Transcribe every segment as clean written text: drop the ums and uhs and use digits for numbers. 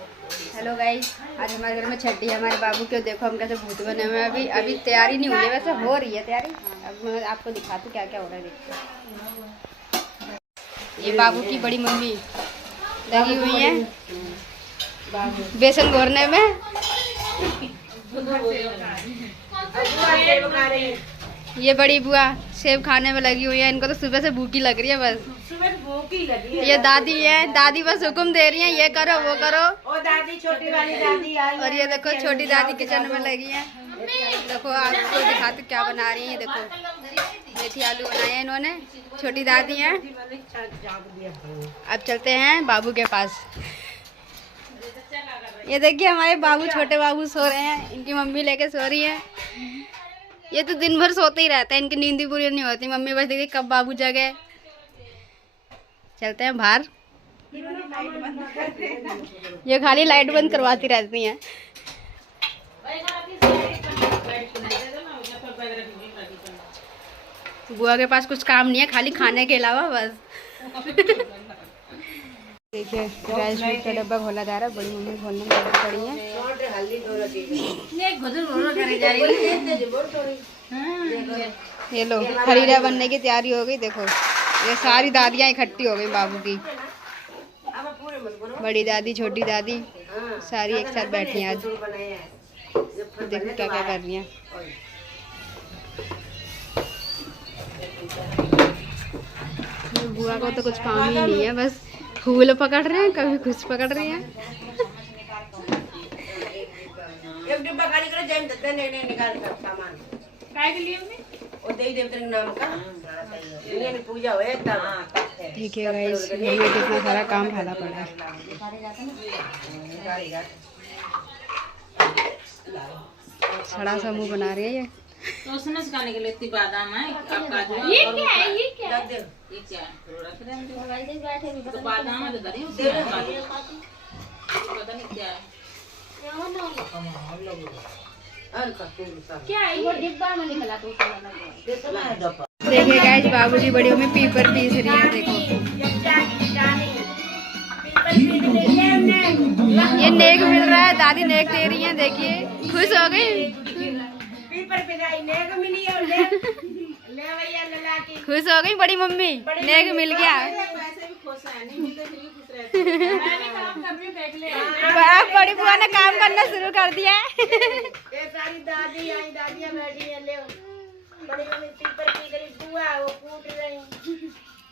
Hello guys, आज हमारे घर में छठी है हमारे बाबू के। देखो हम कैसे भूत बने हुए हैं। अभी तैयारी नहीं हुई है, वैसे हो रही है तैयारी। अब मैं आपको दिखाती हूँ क्या क्या हो रहा है। देखते ये बाबू की बड़ी मम्मी लगी हुई है बेसन घोरने में। ये बड़ी बुआ सेब खाने में लगी हुई है। इनको तो सुबह से भूखी लग रही है, बस सुबह भूखी लगी है। ये दादी है, दादी बस हुक्म दे रही है, ये करो वो करो। ओ दादी, छोटी वाली दादी आई। और ये देखो छोटी दादी किचन में लगी है। देखो आपको दिखाती क्या बना रही है। देखो मेथी आलू बनाए हैं इन्होंने, छोटी दादी है। अब चलते हैं बाबू के पास। ये देखिए हमारे बाबू, छोटे बाबू सो रहे हैं, इनकी मम्मी लेके सो रही है। ये तो दिन भर सोते ही रहते हैं, इनकी नींद पूरी नहीं होती। मम्मी बस देखिए कब बाबू जगे। चलते हैं बाहर। ये खाली लाइट बंद करवाती रहती हैं। बुआ के पास कुछ काम नहीं है, खाली खाने के अलावा बस। देखिए राइस मिल्क का डब्बा खोला जा रहा है। बड़ी मम्मी खोलने में लगी पड़ी है। ये लो खरीदा बनने की तैयारी हो गई। देखो ये सारी दादियाँ इकट्ठी हो गई बाबू की। बड़ी दादी, छोटी दादी सारी एक साथ बैठी हैं आज। देखो क्या क्या कर रही हैं। बुआ को तो कुछ काम ही नहीं है, बस फूल पकड़ रहे हैं, कभी कुछ पकड़ रही हैं। एक डिब्बा खाली करो, जैन दत्ता ने निकाल कर सामान काय के लिए हमने और देवी देवता के नाम का ये पूजा होए तब। ठीक है गाइस, हमें कितना सारा काम ढाला पड़ा है। सड़ा समूह बना रही है ये। तो उसने सिखाने के लिए इतनी बादाम है, काजू। ये क्या है? ये क्या है? ये क्या है? रख रहे हैं भाई, बैठे भी तो बादाम है, तो दरी उसमें पता नहीं क्या है। क्या है? वो डिब्बा में निकला तो देखिए गाइस, बाबूजी बड़ी मम्मी पीपर पीस रही है। देखो ये नेक मिल रहा है, दादी नेक दे रही है। देखिए खुश हो गई, खुश हो गई बड़ी मम्मी, नेक मिल गया। अब बड़ी बुआ ने काम करना शुरू कर दिया है। सारी दादी आई, दादियाँ बैठी है। ले बड़ी मम्मी पीपर पी गई, बुआ वो कूट रही।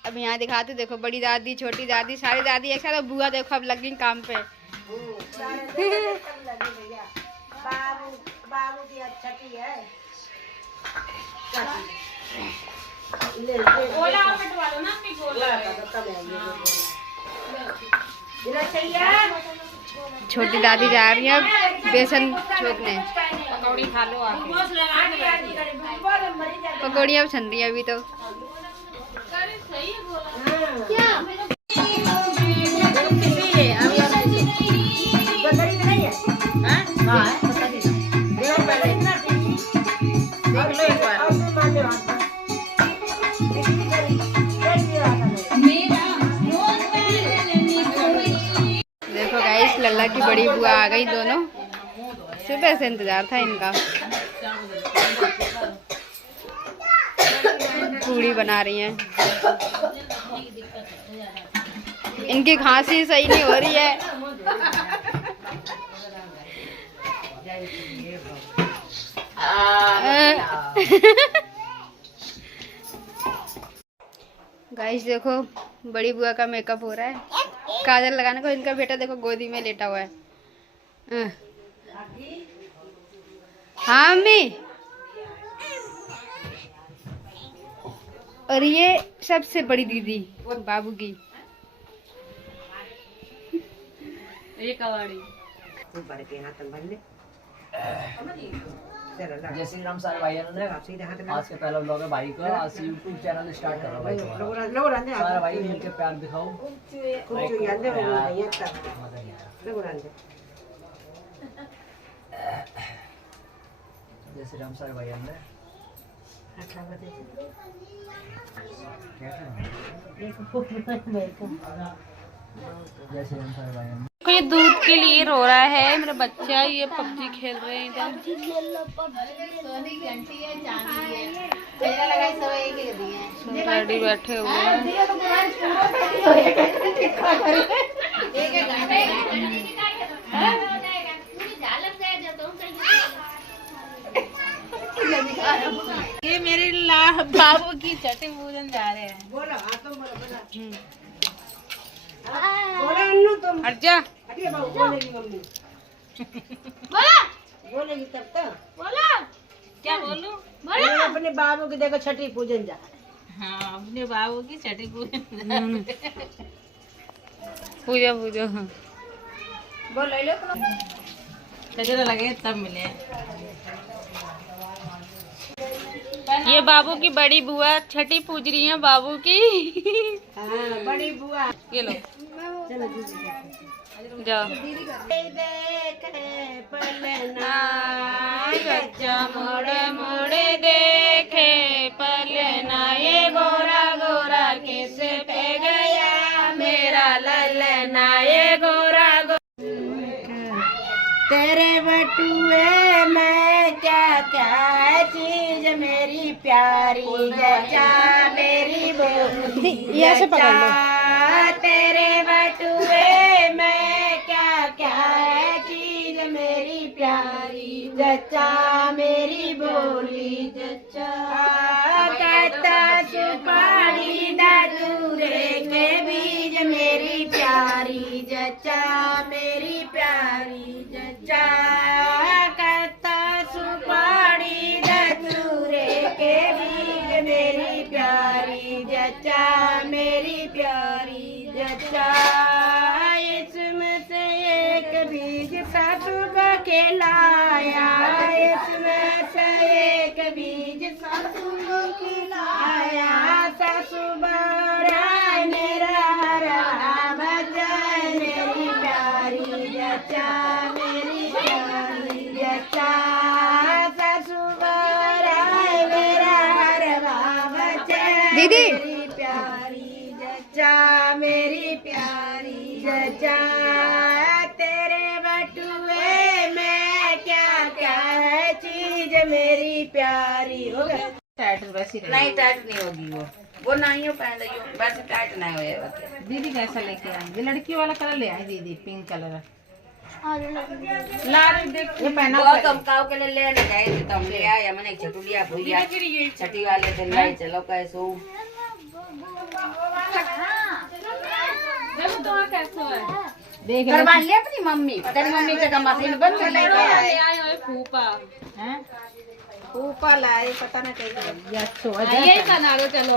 अब यहाँ दिखाते, देखो बड़ी दादी, छोटी दादी, सारी दादी एक साथ। बुआ देखो अब लग गई काम पे। बाबू बाबू की छठी है। गोला कटवा लो ना अपनी, गोला छोटी दादी जा रही है बेसन छोकने। पकौड़ी खा लो आके। पकौड़ियाँ छन रही है अभी तो। देखो गाइस, लल्ला की बड़ी बुआ आ गई। दोनों सुबह से इंतजार था इनका। पूड़ी बना रही हैं। इनकी खांसी सही नहीं हो रही है। गाइस देखो बड़ी बुआ का मेकअप हो रहा है, काजल लगाने को। इनका बेटा देखो गोदी में लेटा हुआ है। हाँ मम्मी। और ये सबसे बड़ी दीदी बाबू की, ये कवाड़ी। जय श्री राम सारे भाइयों ने। आज के पहला व्लॉग है भाई का। आज यूट्यूब चैनल स्टार्ट कर रहा भाई तुम्हारा। सारे भाई मिलके प्यार दिखाओ। जय श्री राम सारे भाइयों ने। जय श्री राम सारे भाइयों ने। देखो ये दूध के लिए रो रहा है मेरा बच्चा, ये पबजी खेल रहे हैं इधर। डैडी बैठे हुए हैं। ये मेरे बाबू की छठी पूजन जा रहे हैं। बोलो तुम बोलो तुम हट जा। हटिए बाबू, बोलेगी मम्मी, बोलेगी तब तक। क्या बोलूं? अपने बाबू की देखो छठी पूजन जा। हाँ, अपने बाबू की छठी पूजन। पूजा पूजा। हाँ बोल ले लो गजरा लगे तब मिले। ये बाबू की बड़ी बुआ छठी पूज रही है बाबू की। हाँ, बड़ी बुआ। ये लो चलो जाओ। देखे पलना बच्चा मोड़े मोड़े देखे पलना, ये गोरा गोरा कैसे पे गया मेरा ललना, ये गोरा तेरे बटुए में क्या क्या चीज मेरी प्यारी जचा मेरी बोली जचा, तेरे बटुए में क्या क्या चीज मेरी प्यारी जचा मेरी बोली जचा, कहता सुपारी धतूरे के बीज मेरी प्यारी जचा मेरी प्यारी जचा, कहता सुपारी धतूरे के बीज मेरी प्यारी जचा मेरी प्यारी जचा, इसमें से एक बीज सासू का खिलाया, इसमें से एक बीज सासू को खिलाया, सासू बड़ा मेरा हरा बच्चा मेरी प्यारी जचा मेरी प्यारी जचा, सासू बड़ा मेरा हरा बच्चा दीदी मेरी प्यारी जचा मेरी प्यारी जचा, तेरे बटुए में क्या क्या है चीज मेरी प्यारी। हो गया टाइट वैसी नहीं, टाइट नहीं होगी वो नहीं हो पहन रही हो, वैसे टाइट नहीं होएगा। दीदी कैसा लेके आएंगे? लड़की वाला कलर ले आए दीदी, पिंक कलर। लाल देख ये पहना बहुत कम काव के लिए लेने गए थे, तो हम ले आए, मैंने एक छटू लिया भैया छठी वाले दिन लाई, चलो कैसो देख करवा लिया अपनी मम्मी, तेरी मम्मी का मशीन बंद कर लेके आए फूफा हैं? ऊपर लाए पता ना कैसे यही बना लो चलो।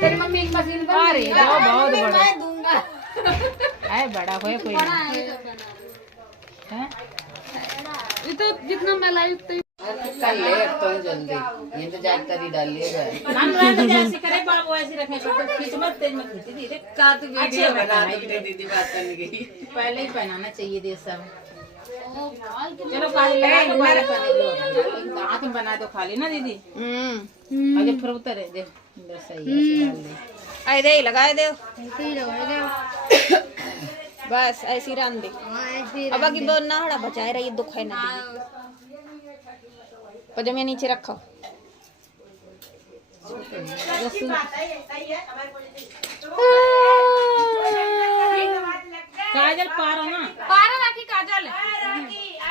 तेरी मम्मी की मशीन बंद अरे कर वो बहुत बड़ा मैं दूंगा। है, बड़ा होए कोई नहीं। हैं? ये तो जितना मैं लाई उतना ही। कल ले अब तो जल्दी ये तो जाट करी डालिएगा। हम लोग जैसे करे पर वो ऐसे रखने से खींच मत, तेज मत खींची दीदी। का तो वीडियो बना दो दीदी बात करने की। पहले ही पहनाना चाहिए दे सब। चलो काजल लगा लो, बाहर पहन लो, हाथ में बना दो खाली ना दीदी। और जब फिर उतरे दे बस सही है, ऐसे डाल दे। ऐसे ही लगाए दे, बस ऐसी रन दे। अब आगे बोल ना हड़ा बचाए रही, दुख है ना दीदी। पजामे नीचे रखो। काजल पारो ना, पारा राखी काजल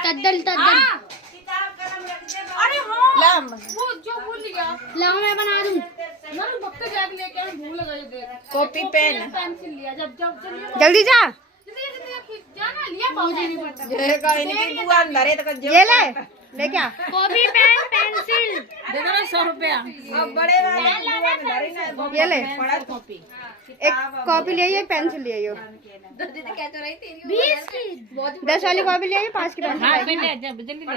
तद्दल तद्दल अरे हाँ लाम वो जो भूल गया लाओ मैं बना दूं। यार वक्त जाग लेके आए, भूल गए देख। कॉपी पेन पेंसिल लिया जब जब चलिए जल्दी जा, जाना लिया मुझे नहीं पता। ये का इनकी बुआ अंदर है तो ये ले ले क्या कॉपी पेन पेंसिल दे दो 100 रुपया। अब बड़े वाले बुआ अंदर ही ना, ये ले, बड़ा कॉपी। एक कॉपी ले आइए, पेंसिल ले आइए। 20 की 10 वाली कॉपी ले आइए, 5 की पेंसिल। हाथ में ले जब जल्दी ले।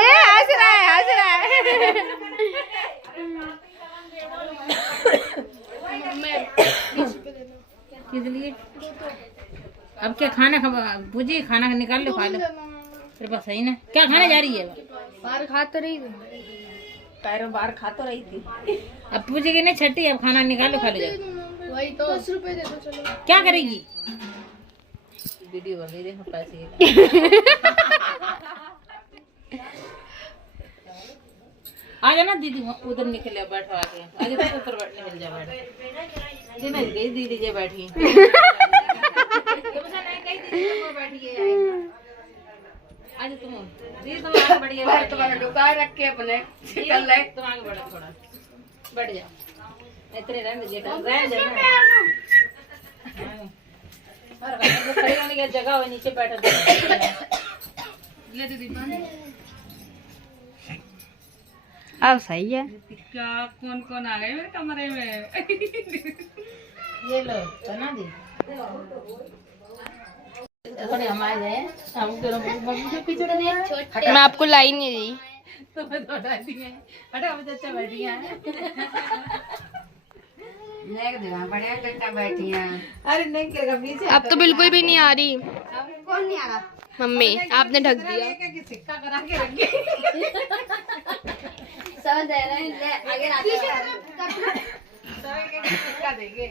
ये हंस रहा है, हंस रहा है। किस लिए? अब क्या खाना भुजी खाना निकाल लो, खा लो। तेरे पास सही ना, क्या खाने जा रही है? बाहर खा तो रही पैरों बाहर खा तो रही थी। अब पूछेगी नहीं छठी, अब खाना निकालो खा लो जाओ। वही तो 10 रुपए दे दो चलो। क्या करेगी? वीडियो बन रही देखो पैसे। आ जाना दीदी, उधर निकले बैठो आके। आगे तो ऊपर बैठने मिल जा बैठ। जी नहीं गई दीदी जे बैठी। तो नहीं गई दीदी तो बैठी है। आज तुम दीदी तुम आगे बढ़िए। तुम्हारा दुकान रख के अपने चल ले। तुम आगे बढ़ो थोड़ा, बैठ जाओ। इतने रहने दीजिए, रह जाना। और खड़े होने की जगह हो, नीचे बैठो। ले दीदी अब सही है। क्या कौन कौन आ गए मेरे कमरे में? ये लो बना दी। थोड़े हम आ जाए, हम दोनों मम्मी के पीछे मैं आपको लाई नहीं दी। तुम्हें तो हटा दी है। हटो, हम चाचा बैठी हैं। बढ़िया चट्टा बैठी हैं। अरे नहीं करेगा पीछे। अब तो बिल्कुल भी नहीं आ रही। कौन नहीं आ रहा? मम्मी आपने ढक दिया। सिक्का करा के रखी। समझ रहे हैं ले आगे आगे सिक्का देंगे।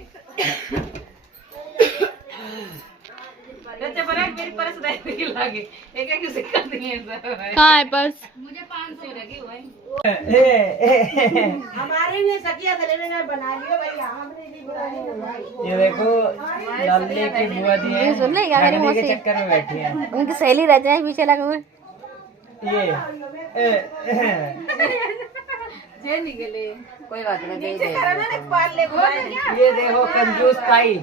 चाचा बड़ा मेरी पर्स दे के लागे। एक एक सिक्का देंगे सब। कहाँ है पर्स? मुझे 500 लगे हुए। हमारे लिए सकिया दलेने में बना लियो भैया, हमने नहीं बनाई। ये देखो जल्दी की बुआ जी हैं, सुन ले क्या मेरी रखने के मौसी? चक्कर में बैठी हैं। उनकी सहेली रहते हैं पीछे लगे हुए। जे निकले। कोई बात नहीं, दे दे। ये देखो कंजूस ताई,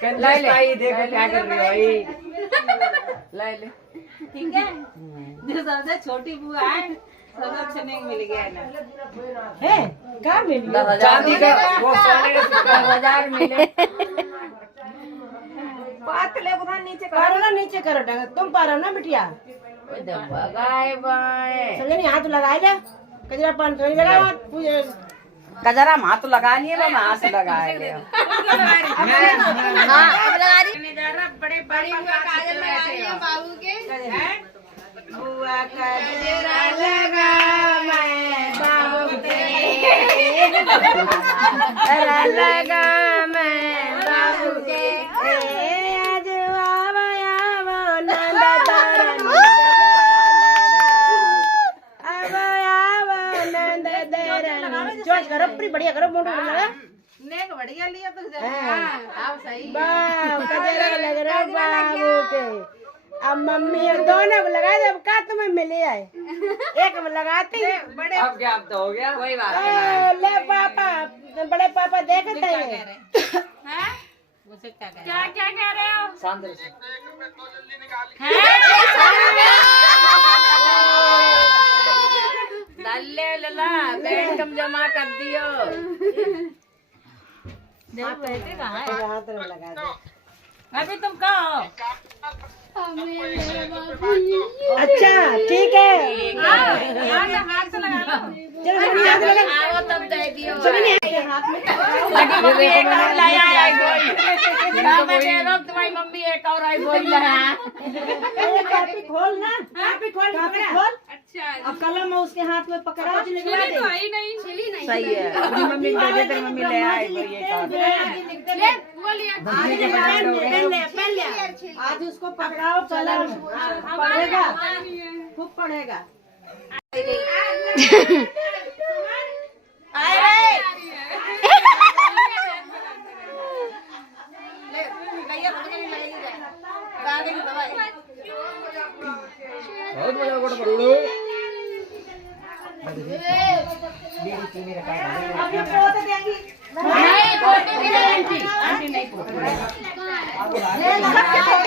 कंजूस ताई देखो क्या कर रही हो भाई। ले ले। ठीक है, जो सबसे छोटी बुआ है सबसे अच्छा नहीं मिल गया ना। है क्या मिली? चांदी का वो सोने का सिक्का। 10,000 मिले। बात ले उधर नीचे करो ना, नीचे करो डंगा। तुम पारो ना बिटिया। गाय बाय संगे नहीं हाथ लगा ले। कजरा पान तो नहीं लगा पूजे। कजरा हाथ लगा लिए ना, हाथ लगाए ले। हाँ अब लगा रही। बड़े बड़ी बुआ काजल लगा रही है बाबू के। बुआ कजरा लगा मैं बाबू के। कजरा लगा मैं बाबू के। आज आवा आवा नंद दरनी। करो अपनी बढ़िया करो मोटू लगा। नेक बढ़िया लिया तो आप सही। बाप कजरा लग रहा बाबू के। अब मम्मी और दोनों को लगा दे। अब का तुम्हें मिले आए एक में लगाती बड़े। अब क्या, अब तो हो गया। कोई बात नहीं। ले पापा, बड़े पापा देखते हैं। मुझे क्या कह रहे हो? शांत रहो। लल्ले लला बैंक कम जमा कर दियो। पैसे कहाँ है? हाथ में लगा दे। अभी तुम कहाँ हो? अच्छा ठीक है। हाथ से लगा लो। चलो हाथ लगा। आओ तब दे दियो। हाथ में मम्मी एक और लाया है कोई। मैं दे रहा हूँ, तुम्हारी मम्मी एक और आई बोल रहा है। कापी खोल ना, कापी खोल, कापी खोल। अच्छा अब कलम उसके हाथ में पकड़ा। छिली तो आई नहीं। छिली नहीं। सही है। अपनी मम्मी दे दे, तेरी मम्मी ले आई कोई एक और। ले वो लिया। पहले आज उसको पकड़ाओ, चलो पड़ेगा, खूब पड़ेगा। बहुत बड़ा बड़ा परोड़ो।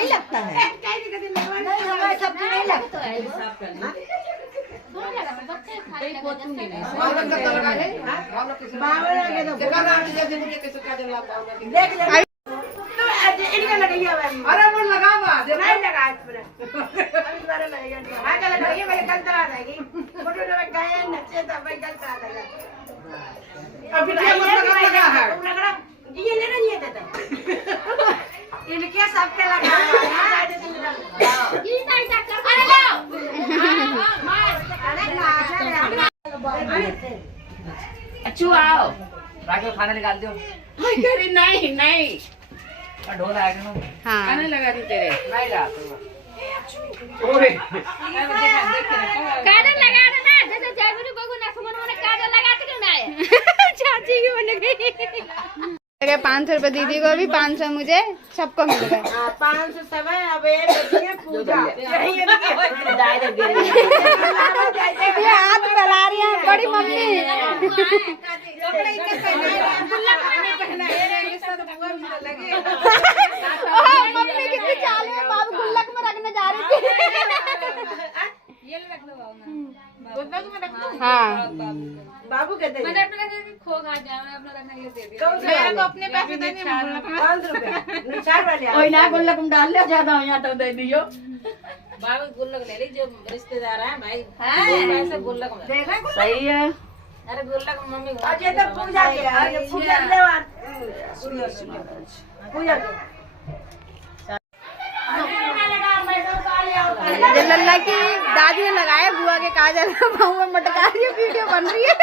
लगता है सब्जी नहीं लगता है। अरे वो लगावा नहीं लगा इनके सबके लगा बिच्छू आओ राखी खाना निकाल दो। अरे नहीं नहीं ढोल आएगा ना। हाँ खाने लगा दी तेरे नहीं जा ओए काजल लगा देना जैसे जयपुरी बहू ना सुमन मैंने काजल लगाते क्यों ना है चाची की बन गई 500 रुपए दीदी को भी 500 मुझे सबको मिल गए 500 समय अब ये पूजा ये हाथ फैला रही है बड़ी मम्मी ओह, मम्मी कितनी चालू है बाबू गुल्लक में रखने जा रही थी हाँ बाबू कहते हैं मेरे को अपने पैसे देने हैं। 500 रुपए चार वाले कोई ना गुल्लक में डाल लिया ज्यादा हो यहाँ तो दे दियो। बाबू गुल्लक ले ली जो रिश्तेदार हैं भाई पैसे गुल्लक में सही है। अरे गुल्लक मम्मी अजय तो पूजा किया अजय पूजा ले पूजा ये लल्ला की दादी ने लगाया बुआ के काजल पाँव में मटका रही है वीडियो बन रही है